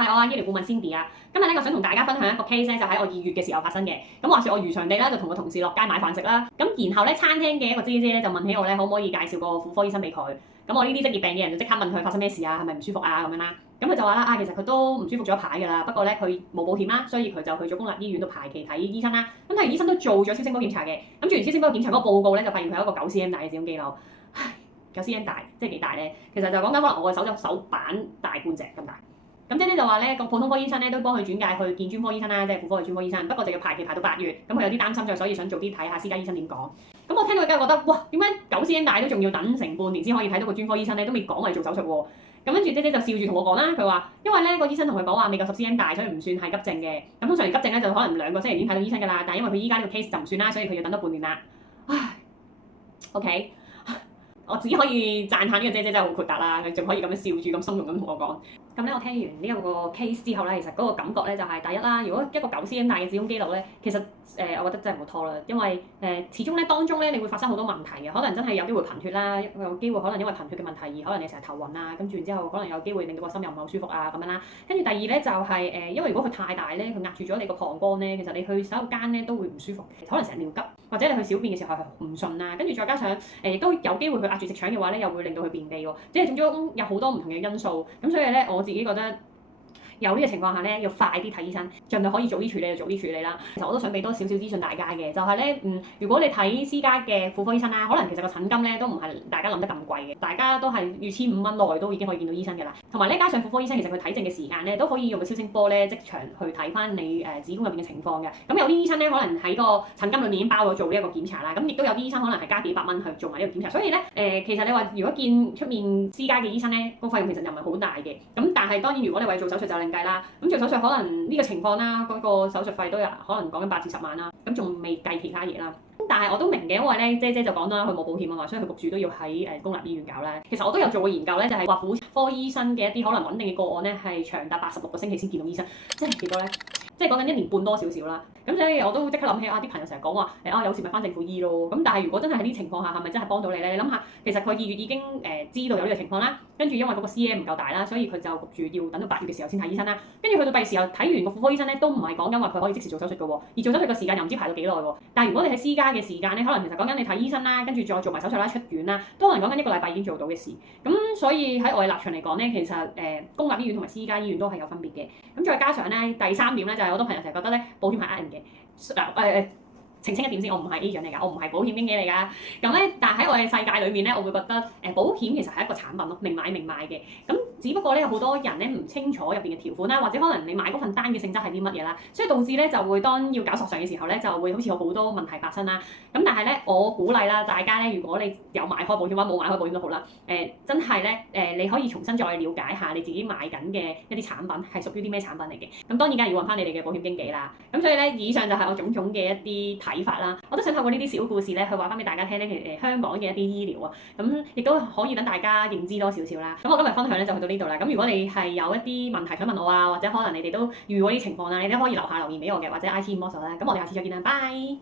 係我醫療顧問 Cindy 啊。今日咧，我想同大家分享一個 case 咧，就喺我2月嘅時候發生嘅。咁話說我如常地咧，就同個同事落街買飯食啦。咁然後咧，餐廳嘅一個姐姐咧就問起我咧，可唔可以介紹個婦科醫生俾佢？咁我呢啲職業病嘅人就即刻問佢發生咩事啊，係咪唔舒服啊咁樣啦。咁佢就話啦，其實佢都唔舒服咗一排㗎啦，不過咧佢冇保險啦，所以佢就去咗公立醫院度排期睇醫生啦。咁睇完醫生都做咗超聲波檢查嘅。咁做完超聲波檢查嗰個報告咧，就發現佢有一個9cm 大嘅子宮肌瘤。唉，9cm 大，即係幾大咧？其實就講緊可能我嘅手板大半隻咁大。咁姐姐就話咧，個普通科醫生咧都幫佢轉介去見專科醫生啦，即係婦科嘅專科醫生。不過就要排期排到8月，咁佢有啲擔心咗，所以想早啲睇下私家醫生點講。咁我聽到梗係覺得，哇，點解9cm大都仲要等成半年先可以睇到個專科醫生咧？都未講我哋做手術喎。咁跟住姐姐就笑住同我講啦，佢話因為咧個醫生同佢講話未夠10cm大，所以唔算係急症嘅。咁通常急症咧就可能2個星期已經睇到醫生㗎啦，但係因為佢依家呢個 case 就唔算啦，所以佢要等多半年啦。唉 ，OK。我只可以讚下呢個姐姐真係好豁達啦，佢仲可以咁樣笑住咁鬆容咁同我講。咁咧，我聽完呢一個 case 之後咧，其實嗰個感覺咧就係第一啦，如果一個9cm大嘅子宮肌瘤咧，其實我覺得真係唔好拖啦，因為始終咧當中咧你會發生好多問題嘅，可能真係有機會貧血啦，有機會可能因為貧血嘅問題而可能你成日頭暈啊，跟住然之後可能有機會令到個心又唔係好舒服啊咁樣啦。跟住第二咧就係因為如果佢太大咧，佢壓住咗你個膀胱咧，其實你去洗手間咧都會唔舒服，可能成日尿急，或者你去小便嘅時候係唔順啊，跟住再加上亦都有機會佢壓住直腸嘅話咧，又會令到佢便秘喎，即係總之有好多唔同嘅因素，咁所以咧我自己覺得。有呢個情況下咧，要快啲睇醫生，盡量可以早啲處理就早啲處理啦。其實我都想俾多少資訊大家嘅，就係咧，如果你睇私家嘅婦科醫生啦，可能其實個診金咧都唔係大家諗得咁貴嘅，大家都係預1500蚊內都已經可以見到醫生嘅啦。同埋咧，加上婦科醫生其實佢睇症嘅時間咧都可以用個超聲波咧即場去睇翻你子宮入邊嘅情況嘅。咁有啲醫生咧可能喺個診金裏面已經包咗做呢一個檢查啦，咁亦都有啲醫生可能係加幾百蚊去做埋呢個檢查。所以咧其實你話如果見出面私家嘅醫生咧，個費用其實又唔係好大嘅。咁但係當然如果你為做手術就另計啦。咁做手術可能呢個情況啦，嗰個手術費都有可能講緊8至10萬啦，咁仲未計其他嘢啦。但係我都明嘅，因為咧姐姐就講啦，佢冇保險啊嘛，所以佢焗住都要喺公立醫院搞啦。其實我都有做過研究咧，就係話婦科醫生嘅一啲可能穩定嘅個案咧，係長達86個星期先見到醫生，即係幾多咧？即係講緊1年半多少少啦。咁所以我都即刻諗起啲朋友成日講話有時咪翻政府醫咯。咁但係如果真係喺呢啲情況下，係咪真係幫到你咧？你諗下，其實佢2月已經知道有呢個情況啦，跟住因為嗰個 cm 唔夠大啦，所以佢就焗住要等到8月嘅時候先睇醫生啦。跟住去到8月時候睇完個婦科醫生咧，都唔係講緊話佢可以即時做手術嘅喎，而做手術嘅時間又唔知排到幾耐喎。但係如果你喺私家嘅時間咧，可能其實講緊你睇醫生啦，跟住再做埋手術啦、出院啦，都可能講緊1個禮拜已經做到嘅事。咁所以喺我嘅立場嚟講咧，其實公立醫院同埋私家醫院都係有分別嘅。咁再加上咧第3點咧，就係好多朋友成日覺得咧保險係呃人嘅。澄清一點先，我唔係 agent 嚟㗎，我唔係保險經紀嚟㗎。咁咧，但係喺我嘅世界裏面咧，我會覺得保險其實係一個產品咯，明買明賣嘅。咁只不過咧有好多人咧唔清楚入邊嘅條款啦，或者可能你買嗰份單嘅性質係啲乜嘢啦，所以導致咧就會當要搞索償嘅時候咧，就會好似有好多問題發生啦。咁但係咧，我鼓勵啦，大家咧，如果你有買開保險或者冇買開保險都好啦，真係咧你可以重新再了解下你自己買緊嘅一啲產品係屬於啲咩產品嚟嘅。咁當然梗係要揾翻你哋嘅保險經紀啦。咁所以咧，以上就係我種種嘅一啲睇法啦。我都想透過呢啲小故事咧，去話翻俾大家聽咧，其實香港嘅一啲醫療啊，咁亦都可以等大家認知多少少啦。咁我今日分享咧就去到呢度啦。咁如果你係有一啲問題想問我啊，或者可能你哋都遇過呢啲情況啦，你都可以留下留言俾我嘅，或者 IG inbox 啦。咁我哋下次再見啦，拜。